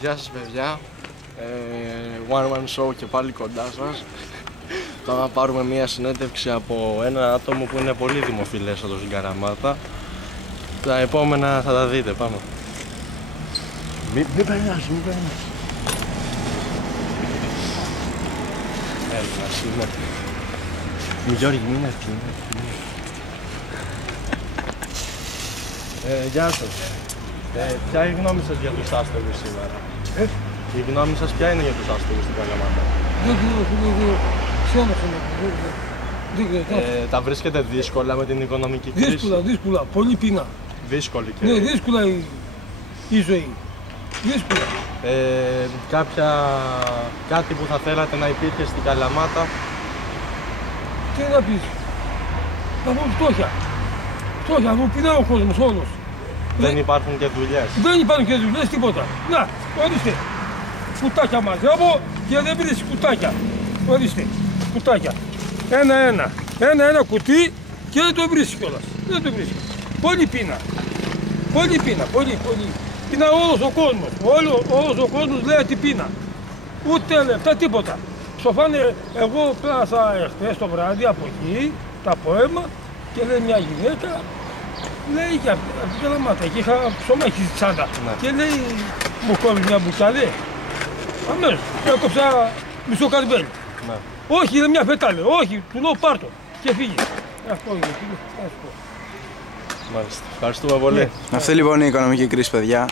Γεια σας παιδιά, one show και πάλι κοντά σας. Τώρα θα πάρουμε μια συνέντευξη από ένα άτομο που είναι πολύ δημοφιλές εδώ στην Καλαμάτα. Τα επόμενα θα τα δείτε, πάμε. Μην περνάς, μην περνάς. Έλα, σήμερα. Γιώργη, μην έρθει. Γεια σας. Ποια είναι η γνώμη σας για τους άστεγους σήμερα? Η γνώμη σας ποια είναι για τους άστεγους στην Καλαμάτα? Τα βρίσκετε δύσκολα με την οικονομική κρίση? Δύσκολα, πολύ πείνα. Δύσκολη και... Ναι, δύσκολα η ζωή. Δύσκολα. Κάτι που θα θέλατε να υπήρχε στην Καλαμάτα? Τι να πεις? Θα πω φτώχεια. Φτώχεια, μου πεινά ο κόσμος όλος. Δεν υπάρχουν και δουλειές? Δεν υπάρχουν και δουλειές, τίποτα. Να, ορίστε. Κουτάκια μαζεύω και δεν βρίσκεις κουτάκια. Ορίστε, κουτάκια. Ένα κουτί και δεν το βρίσκεις κιόλας. Δεν το βρίσκεις. Πολύ πείνα. Πολύ πείνα, πολύ. Πείνα όλος ο κόσμος. Όλος ο κόσμος λέει τι πείνα. Ούτε λεπτά, τίποτα. Σοφάνε, εγώ πέρασα εχθές το βράδυ από εκεί, τα πόεμα και λέει μια γυναίκα, λέει για την Καλαμάτα, και είχα ψωμάκι στη τσάντα. Ναι. Και λέει, μου κόβει μια μπουκάλι. Αμέσως, έκοψα μισό καρμπέλι. Ναι. Όχι, είναι μια φετά, λέει, όχι, του λέω πάρ' το και φύγει. Αυτό είναι, φίλε, αυτό. Μάλιστα, ευχαριστούμε πολύ. Αυτή λοιπόν είναι η οικονομική κρίση, παιδιά.